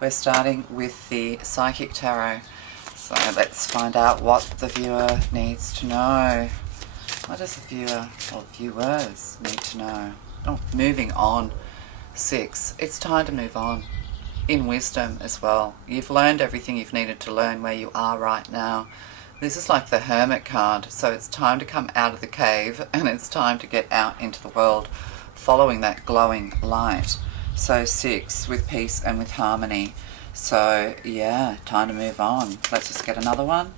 We're starting with the Psychic Tarot. So let's find out what the viewer needs to know. What does the viewer or viewers need to know? Oh, moving on. 6. It's time to move on. In wisdom as well. You've learned everything you've needed to learn where you are right now. This is like the Hermit card. So it's time to come out of the cave and it's time to get out into the world following that glowing light. So 6, with peace and with harmony. So yeah, time to move on. Let's just get another one.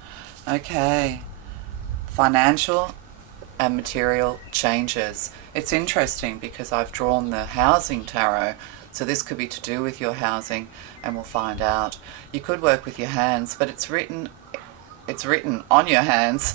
Okay. Financial and material changes. It's interesting because I've drawn the housing tarot, so this could be to do with your housing, and we'll find out. You could work with your hands, but it's written on your hands.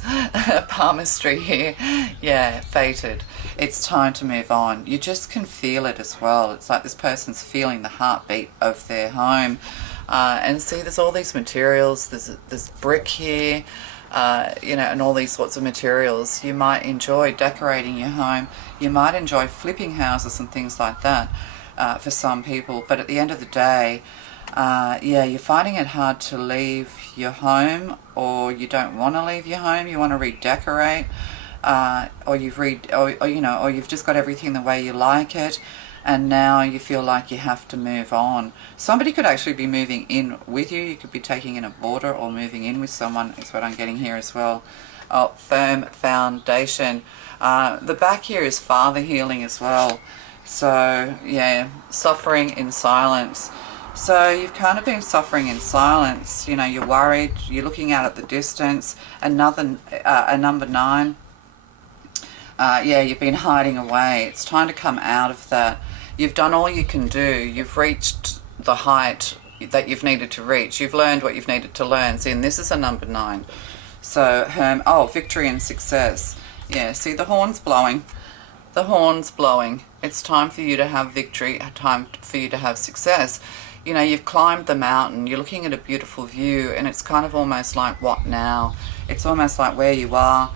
Palmistry here. Yeah, fated. It's time to move on. You just can feel it as well. It's like this person's feeling the heartbeat of their home. And see, there's all these materials. There's brick here, and all these sorts of materials. You might enjoy decorating your home. You might enjoy flipping houses and things like that for some people. But at the end of the day, you're finding it hard to leave your home, or you don't want to leave your home. You want to redecorate, or you've just got everything the way you like it, and now you feel like you have to move on. Somebody could actually be moving in with you. You could be taking in a boarder or moving in with someone, is what I'm getting here as well. Oh, firm foundation. The back here is father healing as well. So yeah, suffering in silence. So you've kind of been suffering in silence. You know, you're worried, you're looking out at the distance. A number 9. You've been hiding away. It's time to come out of that. You've done all you can do. You've reached the height that you've needed to reach. You've learned what you've needed to learn. See, and this is a number 9. So, victory and success. Yeah, see the horns blowing. The horns blowing. It's time for you to have victory, time for you to have success. You know, you've climbed the mountain, you're looking at a beautiful view, and it's kind of almost like, what now? It's almost like where you are.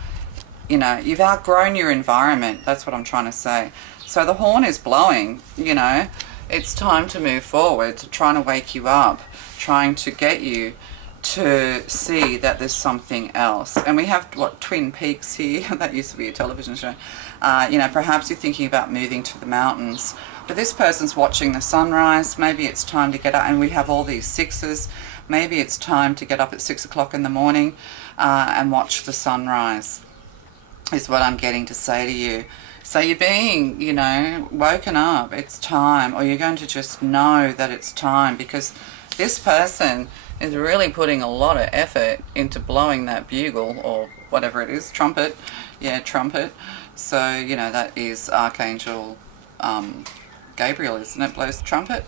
You know, you've outgrown your environment. That's what I'm trying to say. So the horn is blowing, you know. It's time to move forward, trying to wake you up, trying to get you to see that there's something else. And we have, Twin Peaks here. That used to be a television show. Perhaps you're thinking about moving to the mountains. But this person's watching the sunrise. Maybe it's time to get up. And we have all these 6s. Maybe it's time to get up at 6 o'clock in the morning and watch the sunrise, is what I'm getting to say to you. So you're being, woken up. It's time. Or you're going to just know that it's time, because this person is really putting a lot of effort into blowing that bugle, or whatever it is, trumpet. Yeah, trumpet. So, that is Archangel Gabriel, isn't it? Blows the trumpet.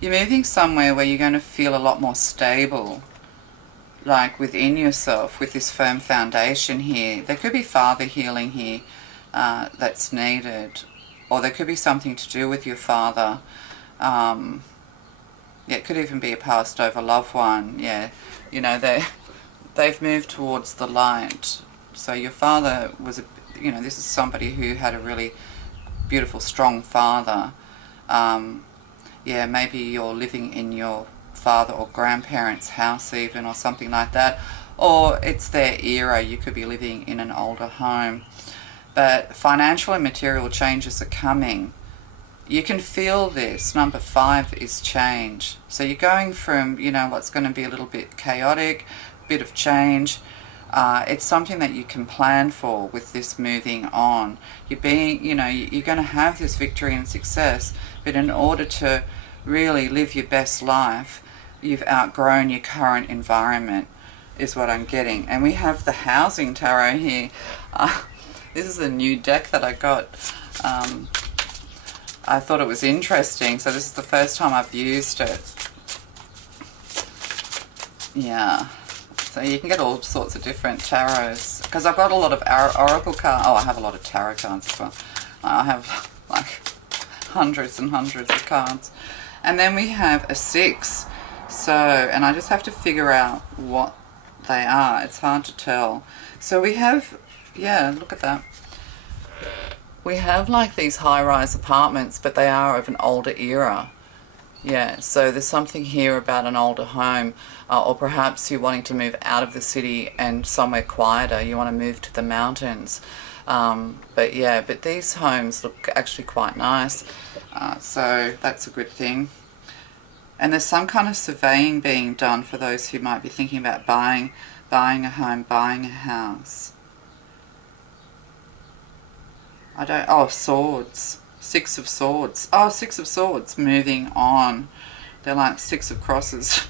You're moving somewhere where you're going to feel a lot more stable, like within yourself, with this firm foundation here. There could be father healing here that's needed, or there could be something to do with your father. It could even be a passed over loved one. Yeah, they've moved towards the light. So your father was this is somebody who had a really beautiful, strong father. Maybe you're living in your father or grandparents' house even, or something like that, or it's their era. You could be living in an older home. But financial and material changes are coming. You can feel this. Number 5 is change. So you're going from, what's going to be a little bit chaotic, bit of change. It's something that you can plan for with this moving on. You're going to have this victory and success, but in order to really live your best life, you've outgrown your current environment, is what I'm getting. And we have the housing tarot here. This is a new deck that I got. I thought it was interesting, so this is the first time I've used it. Yeah. So you can get all sorts of different tarots, because I've got a lot of oracle cards. Oh, I have a lot of tarot cards as well. I have like hundreds and hundreds of cards. And then we have a 6. So, and I just have to figure out what they are. It's hard to tell. So we have, look at that. We have like these high-rise apartments, but they are of an older era. Yeah, so there's something here about an older home, or perhaps you're wanting to move out of the city and somewhere quieter. You want to move to the mountains. But yeah, but these homes look actually quite nice. So that's a good thing. And there's some kind of surveying being done for those who might be thinking about buying a home, buying a house. Oh, swords. Six of swords. Oh, Six of Swords. Moving on. They're like six of crosses.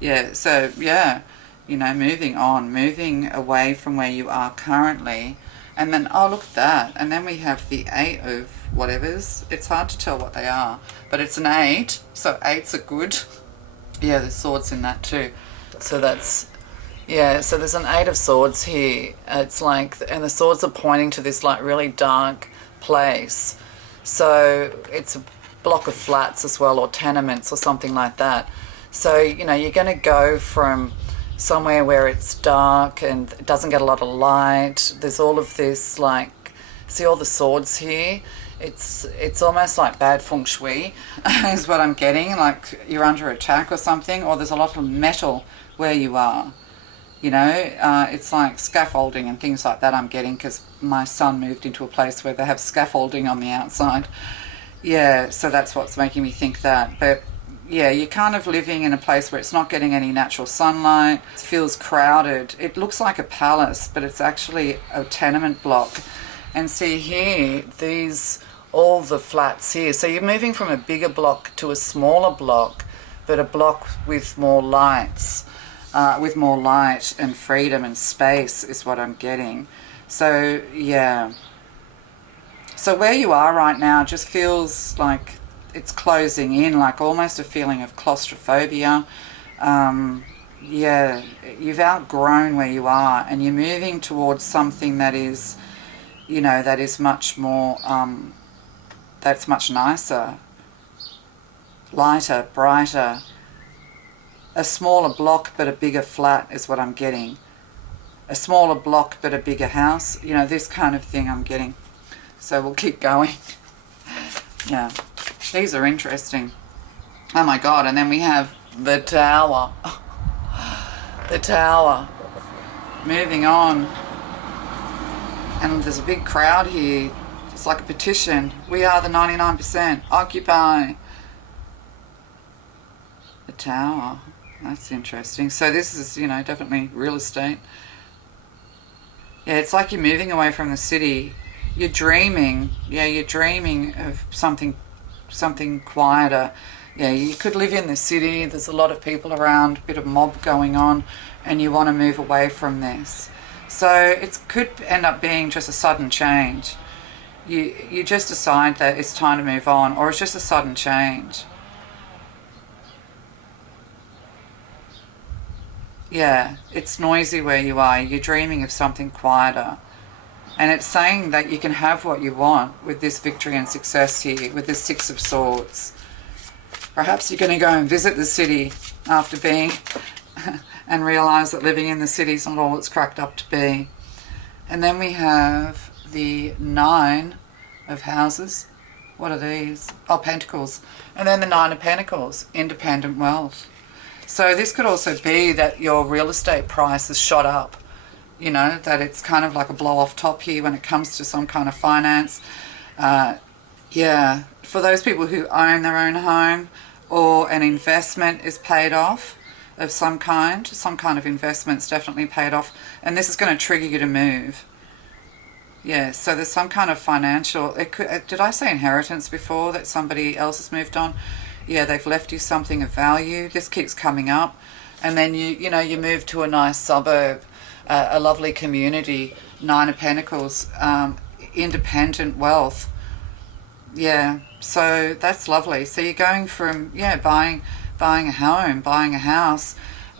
Yeah, so yeah, moving on, moving away from where you are currently. And then, oh, look at that. And then we have the eight of whatevers. It's hard to tell what they are, but it's an eight, so eights are good. Yeah, there's swords in that too. So that's, yeah, so there's an eight of swords here. It's like, and the swords are pointing to this like really dark place. So it's a block of flats as well, or tenements or something like that. So, you're going to go from somewhere where it's dark and it doesn't get a lot of light. There's all of this, like, see all the swords here? It's almost like bad feng shui is what I'm getting, like you're under attack or something, or there's a lot of metal where you are. It's like scaffolding and things like that I'm getting, because my son moved into a place where they have scaffolding on the outside. Yeah, so that's what's making me think that. But yeah, you're kind of living in a place where it's not getting any natural sunlight. It feels crowded. It looks like a palace, but it's actually a tenement block. And see here, all the flats here. So you're moving from a bigger block to a smaller block, but a block with more lights. With more light and freedom and space is what I'm getting. So, yeah. So where you are right now just feels like it's closing in, like almost a feeling of claustrophobia. Yeah, you've outgrown where you are and you're moving towards something that is, that is much more, that's much nicer, lighter, brighter. A smaller block but a bigger flat is what I'm getting. A smaller block but a bigger house. This kind of thing I'm getting. So we'll keep going. Yeah. These are interesting. Oh my God. And then we have the Tower. The Tower. Moving on. And there's a big crowd here. It's like a petition. We are the 99%. Occupy. The Tower. That's interesting. So this is, definitely real estate. Yeah, it's like you're moving away from the city. You're dreaming. Yeah, you're dreaming of something quieter. Yeah, you could live in the city. There's a lot of people around, a bit of mob going on, and you want to move away from this. So it could end up being just a sudden change. You just decide that it's time to move on, or it's just a sudden change. Yeah, it's noisy where you are. You're dreaming of something quieter. And it's saying that you can have what you want with this victory and success here, with this Six of Swords. Perhaps you're going to go and visit the city after being and realise that living in the city is not all it's cracked up to be. And then we have the Nine of Houses. What are these? Oh, Pentacles. And then the Nine of Pentacles, independent wealth. So this could also be that your real estate price has shot up, that it's kind of like a blow off top here when it comes to some kind of finance. Yeah, for those people who own their own home, or an investment is paid off of some kind of investment's definitely paid off, and this is going to trigger you to move. Yeah, so there's some kind of financial, did I say inheritance before, that somebody else has moved on? Yeah, they've left you something of value. This keeps coming up. And then you move to a nice suburb, a lovely community, Nine of Pentacles, independent wealth. Yeah, so that's lovely. So you're going from, buying a home, buying a house,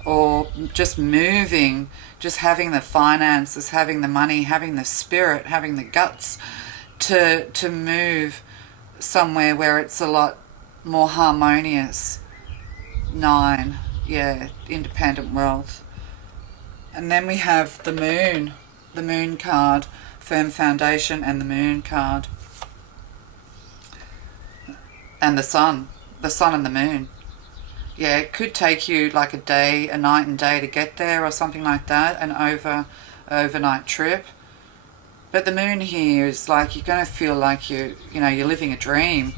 or just moving, just having the finances, having the money, having the spirit, having the guts to move somewhere where it's a lot more harmonious. Nine, yeah, independent wealth. And then we have the Moon card, firm foundation, and the Moon card. And the Sun, the sun and the moon. Yeah, it could take you like a day, a night and day to get there or something like that, an overnight trip. But the moon here is like you're going to feel like you're living a dream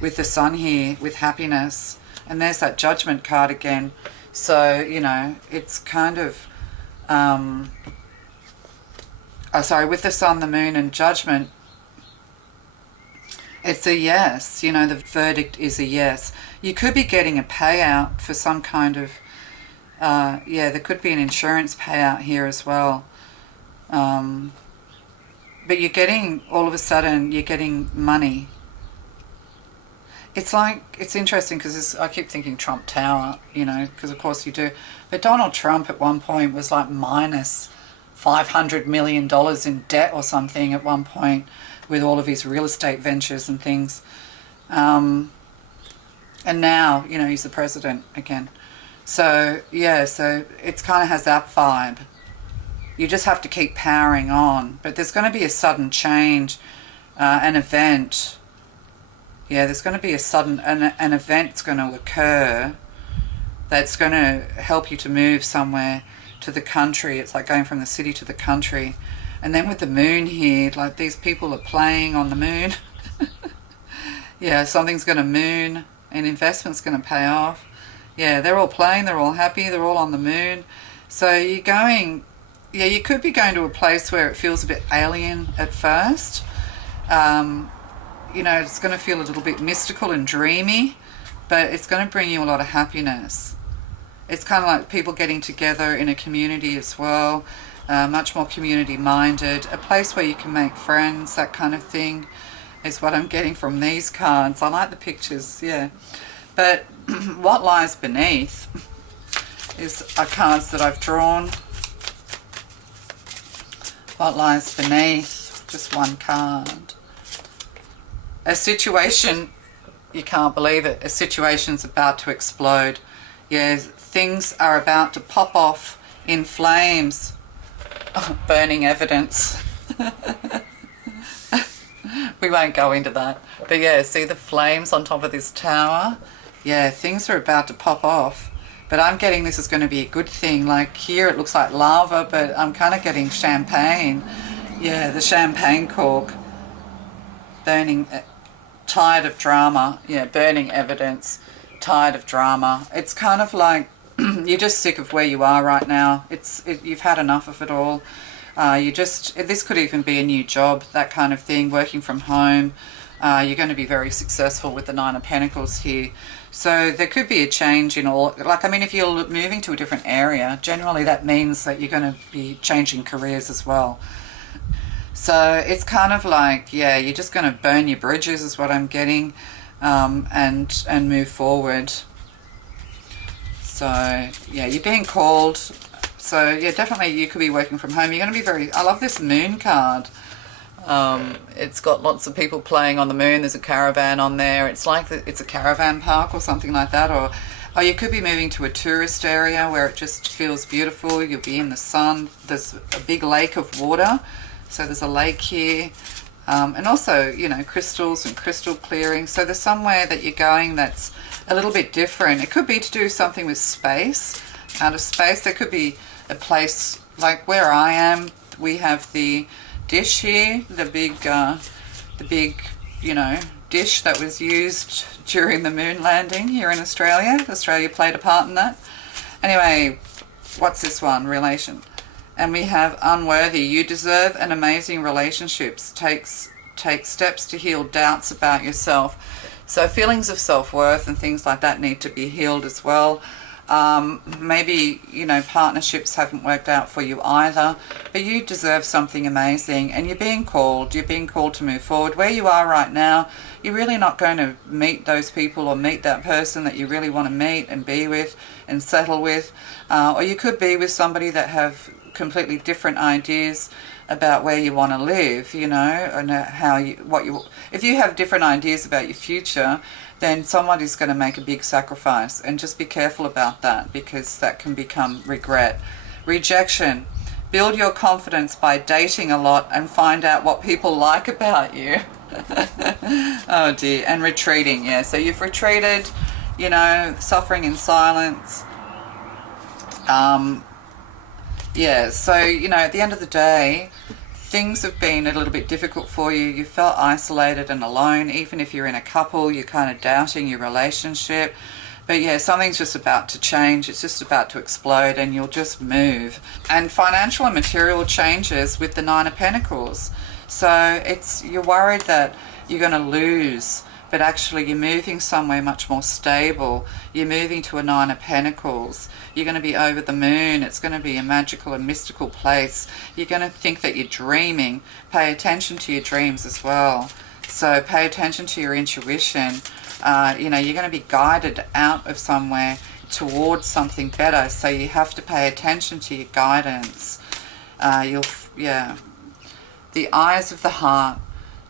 with the sun here, with happiness. And there's that Judgment card again. So, it's kind of, with the sun, the moon and Judgment, it's a yes. The verdict is a yes. You could be getting a payout for some kind of, there could be an insurance payout here as well. But you're getting, all of a sudden, you're getting money. It's interesting because I keep thinking Trump Tower, because of course you do. But Donald Trump at one point was like minus $500 million in debt or something at one point with all of his real estate ventures and things. And now, he's the president again. So, so it kind of has that vibe. You just have to keep powering on. But there's going to be a sudden change, an event. Yeah, there's going to be an event that's going to occur that's going to help you to move somewhere to the country. It's like going from the city to the country. And then with the moon here, like these people are playing on the moon. Yeah, something's going to moon, an investment's going to pay off. Yeah, they're all playing, they're all happy, they're all on the moon. So you're going... Yeah, you could be going to a place where it feels a bit alien at first. It's going to feel a little bit mystical and dreamy, but it's going to bring you a lot of happiness. It's kind of like people getting together in a community as well, much more community-minded, a place where you can make friends, that kind of thing is what I'm getting from these cards. I like the pictures, yeah. But what lies beneath are cards that I've drawn. What lies beneath? Just one card. A situation, you can't believe it, a situation's about to explode. Yeah, things are about to pop off in flames. Oh, burning evidence. We won't go into that. But yeah, see the flames on top of this tower? Yeah, things are about to pop off. But I'm getting this is going to be a good thing. Like here it looks like lava, but I'm kind of getting champagne. Yeah, the champagne cork. Burning, tired of drama. Yeah, burning evidence, tired of drama. It's kind of like you're just sick of where you are right now. You've had enough of it all. This could even be a new job, that kind of thing, working from home. You're going to be very successful with the Nine of Pentacles here. So there could be a change in all, if you're moving to a different area, generally that means that you're going to be changing careers as well. So it's kind of like, yeah, you're just going to burn your bridges is what I'm getting, and move forward. So yeah, you're being called. So yeah, definitely you could be working from home. You're going to be I love this moon card. It's got lots of people playing on the moon. There's a caravan on there. It's like it's a caravan park or something like that. Or you could be moving to a tourist area where it just feels beautiful. You'll be in the sun. There's a big lake of water. So there's a lake here. And also, crystals and crystal clearing. So there's somewhere that you're going that's a little bit different. It could be to do something with space, outer space. There could be a place like where I am. We have the dish here, the big dish that was used during the moon landing here in Australia. Australia played a part in that. Anyway, what's this one? Relation. And we have unworthy. You deserve an amazing relationships. Take steps to heal doubts about yourself. So feelings of self-worth and things like that need to be healed as well. Maybe, partnerships haven't worked out for you either, but you deserve something amazing and you're being called to move forward. Where you are right now, you're really not going to meet those people or meet that person that you really want to meet and be with and settle with. Or you could be with somebody that have completely different ideas about where you want to live, and if you have different ideas about your future, then somebody's going to make a big sacrifice, and just be careful about that because that can become regret. Rejection. Build your confidence by dating a lot and find out what people like about you. Oh dear. And retreating, yeah. So you've retreated, you know, suffering in silence. Yeah, so, you know, at the end of the day, things have been a little bit difficult for you. You felt isolated and alone. Even if you're in a couple, you're kind of doubting your relationship. But yeah, something's just about to change. It's just about to explode and you'll just move. And financial and material changes with the Nine of Pentacles. So you're worried that you're going to lose, but actually you're moving somewhere much more stable. You're moving to a Nine of Pentacles. You're going to be over the moon. It's going to be a magical and mystical place. You're going to think that you're dreaming. Pay attention to your dreams as well. So pay attention to your intuition. You know, you're going to be guided out of somewhere towards something better. So you have to pay attention to your guidance. The eyes of the heart.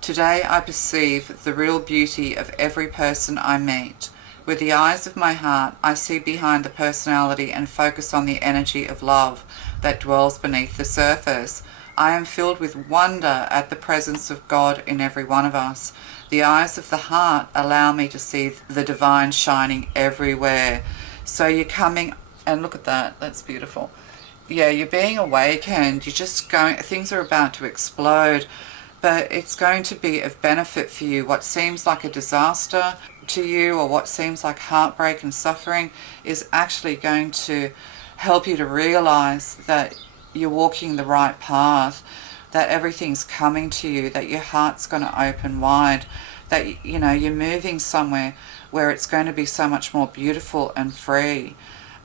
Today I perceive the real beauty of every person I meet. With the eyes of my heart, I see behind the personality and focus on the energy of love that dwells beneath the surface. I am filled with wonder at the presence of God in every one of us. The eyes of the heart allow me to see the divine shining everywhere. So you're coming, and look at that, that's beautiful. Yeah, you're being awakened, you're just going, things are about to explode, but it's going to be of benefit for you. What seems like a disaster to you, or what seems like heartbreak and suffering, is actually going to help you to realize that you're walking the right path, that everything's coming to you, that your heart's going to open wide, that, you know, you're moving somewhere where it's going to be so much more beautiful and free.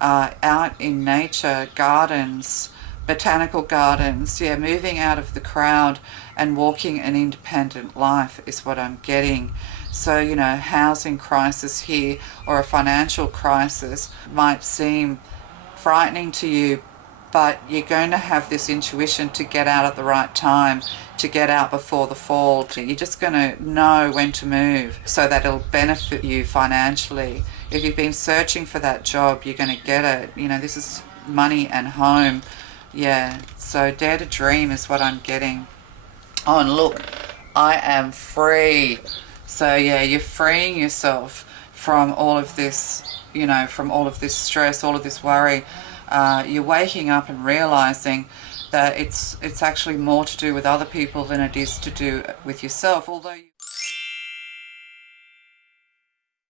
Out in nature, gardens, botanical gardens, yeah, moving out of the crowd and walking an independent life is what I'm getting. So, you know, housing crisis here or a financial crisis might seem frightening to you, but you're going to have this intuition to get out at the right time, to get out before the fall. You're just going to know when to move so that it'll benefit you financially. If you've been searching for that job, you're going to get it. You know, this is money and home. Yeah, so dare to dream is what I'm getting. Oh, and look, I am free. So yeah, you're freeing yourself from all of this, you know, from all of this stress, all of this worry. You're waking up and realizing that it's actually more to do with other people than it is to do with yourself. Although